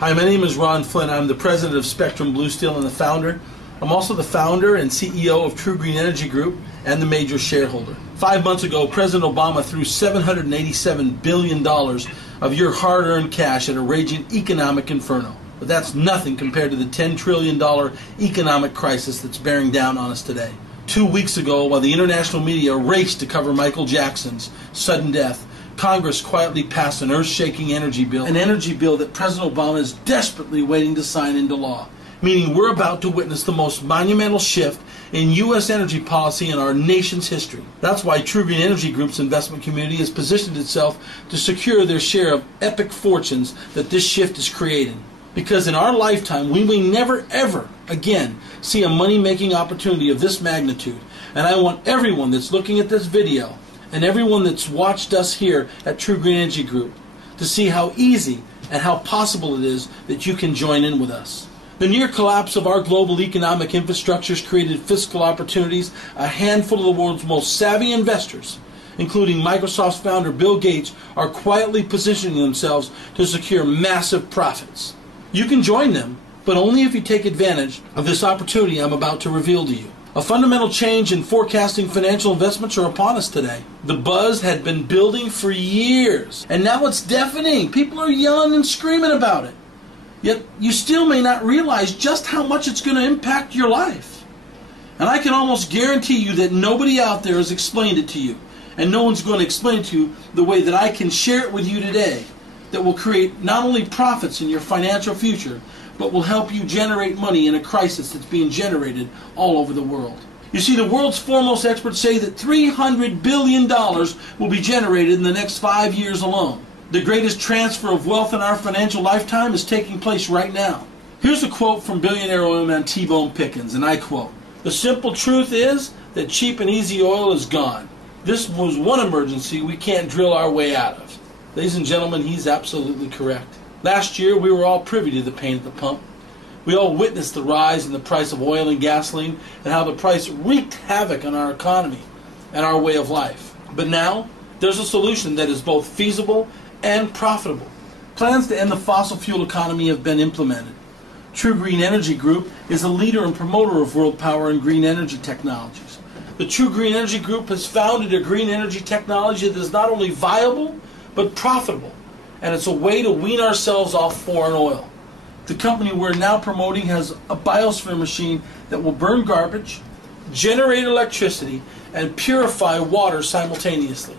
Hi, my name is Ron Flynn. I'm the president of Spectrum Blue Steel and the founder. I'm also the founder and CEO of True Green Energy Group and the major shareholder. 5 months ago, President Obama threw $787 billion of your hard-earned cash at a raging economic inferno. But that's nothing compared to the $10 trillion economic crisis that's bearing down on us today. 2 weeks ago, while the international media raced to cover Michael Jackson's sudden death, Congress quietly passed an earth-shaking energy bill, an energy bill that President Obama is desperately waiting to sign into law, meaning we're about to witness the most monumental shift in U.S. energy policy in our nation's history. That's why True Green Energy Group's investment community has positioned itself to secure their share of epic fortunes that this shift is creating. Because in our lifetime, we may never, ever again see a money-making opportunity of this magnitude. And I want everyone that's looking at this video and everyone that's watched us here at True Green Energy Group to see how easy and how possible it is that you can join in with us. The near collapse of our global economic infrastructures created fiscal opportunities. A handful of the world's most savvy investors, including Microsoft's founder Bill Gates, are quietly positioning themselves to secure massive profits. You can join them, but only if you take advantage of this opportunity I'm about to reveal to you. A fundamental change in forecasting financial investments are upon us today. The buzz had been building for years, and now it's deafening. People are yelling and screaming about it. Yet you still may not realize just how much it's going to impact your life. And I can almost guarantee you that nobody out there has explained it to you, and no one's going to explain it to you the way that I can share it with you today, that will create not only profits in your financial future, but will help you generate money in a crisis that's being generated all over the world. You see, the world's foremost experts say that $300 billion will be generated in the next 5 years alone. The greatest transfer of wealth in our financial lifetime is taking place right now. Here's a quote from billionaire oilman T-Bone Pickens, and I quote, "The simple truth is that cheap and easy oil is gone. This was one emergency we can't drill our way out of." Ladies and gentlemen, he's absolutely correct. Last year, we were all privy to the pain at the pump. We all witnessed the rise in the price of oil and gasoline and how the price wreaked havoc on our economy and our way of life. But now, there's a solution that is both feasible and profitable. Plans to end the fossil fuel economy have been implemented. True Green Energy Group is a leader and promoter of world power and green energy technologies. The True Green Energy Group has founded a green energy technology that is not only viable, but profitable. And it's a way to wean ourselves off foreign oil. The company we're now promoting has a biosphere machine that will burn garbage, generate electricity, and purify water simultaneously.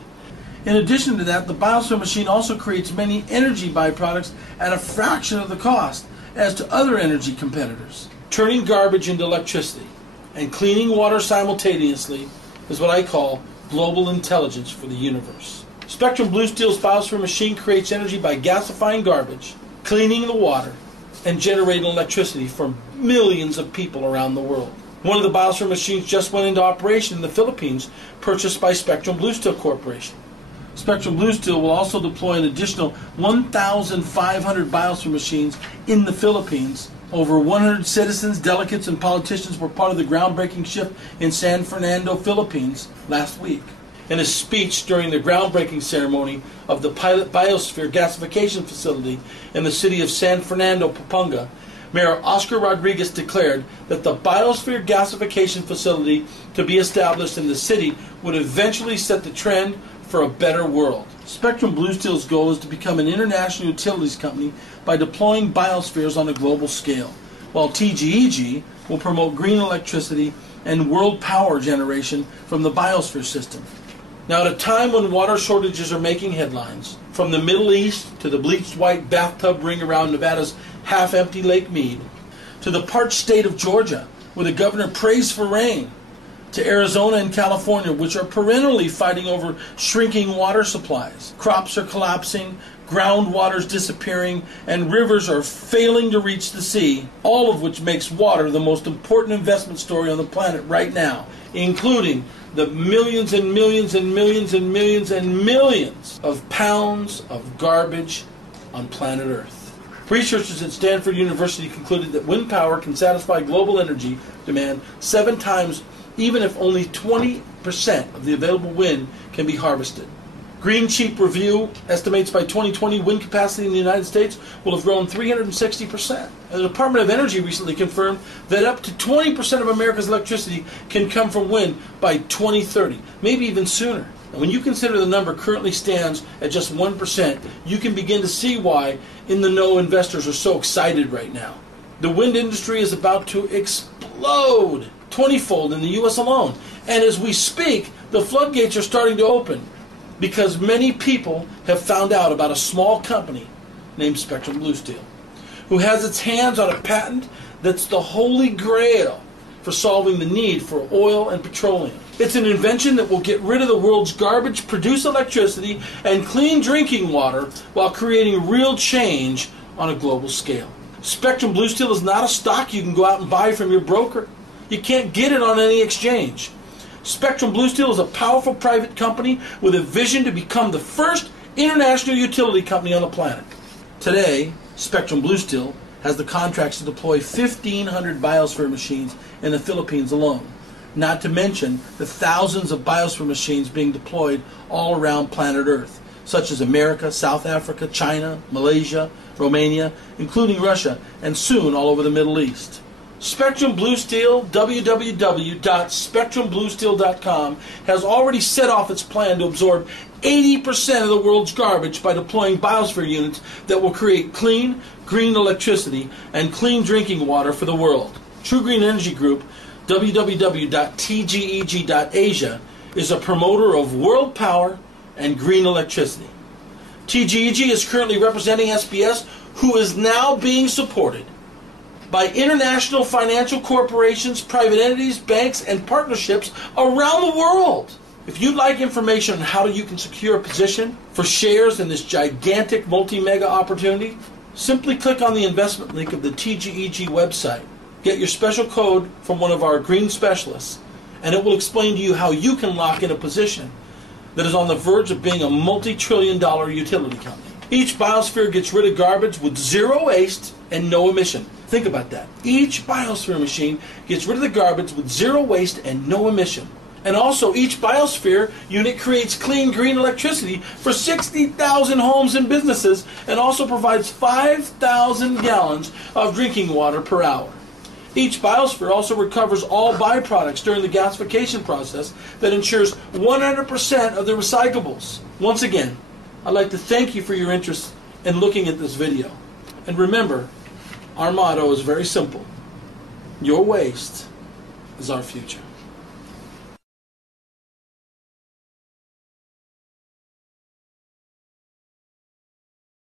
In addition to that, the biosphere machine also creates many energy byproducts at a fraction of the cost as to other energy competitors. Turning garbage into electricity and cleaning water simultaneously is what I call global intelligence for the universe. Spectrum Blue Steel's biosphere machine creates energy by gasifying garbage, cleaning the water, and generating electricity for millions of people around the world. One of the biosphere machines just went into operation in the Philippines, purchased by Spectrum Blue Steel Corporation. Spectrum Blue Steel will also deploy an additional 1,500 biosphere machines in the Philippines. Over 100 citizens, delegates, and politicians were part of the groundbreaking shift in San Fernando, Philippines last week. In a speech during the groundbreaking ceremony of the pilot biosphere gasification facility in the city of San Fernando, Pampanga, Mayor Oscar Rodriguez declared that the biosphere gasification facility to be established in the city would eventually set the trend for a better world. Spectrum Blue Steel's goal is to become an international utilities company by deploying biospheres on a global scale, while TGEG will promote green electricity and world power generation from the biosphere system. Now, at a time when water shortages are making headlines, from the Middle East to the bleached white bathtub ring around Nevada's half-empty Lake Mead, to the parched state of Georgia, where the governor prays for rain, to Arizona and California, which are perennially fighting over shrinking water supplies. Crops are collapsing, groundwater's disappearing, and rivers are failing to reach the sea, all of which makes water the most important investment story on the planet right now, including the millions and millions and millions and millions and millions of pounds of garbage on planet Earth. Researchers at Stanford University concluded that wind power can satisfy global energy demand 7 times, even if only 20% of the available wind can be harvested. Green Cheap Review estimates by 2020 wind capacity in the United States will have grown 360%. And the Department of Energy recently confirmed that up to 20% of America's electricity can come from wind by 2030, maybe even sooner. And when you consider the number currently stands at just 1%, you can begin to see why in-the-know investors are so excited right now. The wind industry is about to explode 20-fold in the U.S. alone. And as we speak, the floodgates are starting to open, because many people have found out about a small company named Spectrum Blue Steel, who has its hands on a patent that's the holy grail for solving the need for oil and petroleum. It's an invention that will get rid of the world's garbage, produce electricity, and clean drinking water while creating real change on a global scale. Spectrum Blue Steel is not a stock you can go out and buy from your broker. You can't get it on any exchange. Spectrum Blue Steel is a powerful private company with a vision to become the first international utility company on the planet. Today, Spectrum Blue Steel has the contracts to deploy 1,500 biosphere machines in the Philippines alone, not to mention the thousands of biosphere machines being deployed all around planet Earth, such as America, South Africa, China, Malaysia, Romania, including Russia, and soon all over the Middle East. Spectrum Blue Steel, www.spectrumbluesteel.com, has already set off its plan to absorb 80% of the world's garbage by deploying biosphere units that will create clean, green electricity and clean drinking water for the world. True Green Energy Group, www.tgeg.asia, is a promoter of world power and green electricity. TGEG is currently representing SPS, who is now being supported by international financial corporations, private entities, banks, and partnerships around the world. If you'd like information on how you can secure a position for shares in this gigantic multi-mega opportunity, simply click on the investment link of the TGEG website. Get your special code from one of our green specialists, and it will explain to you how you can lock in a position that is on the verge of being a multi-trillion-dollar utility company. Each biosphere gets rid of garbage with zero waste and no emission. Think about that. Each biosphere machine gets rid of the garbage with zero waste and no emission. And also, each biosphere unit creates clean, green electricity for 60,000 homes and businesses, and also provides 5,000 gallons of drinking water per hour. Each biosphere also recovers all byproducts during the gasification process that ensures 100% of the recyclables. Once again, I'd like to thank you for your interest in looking at this video. And remember, our motto is very simple. Your waste is our future.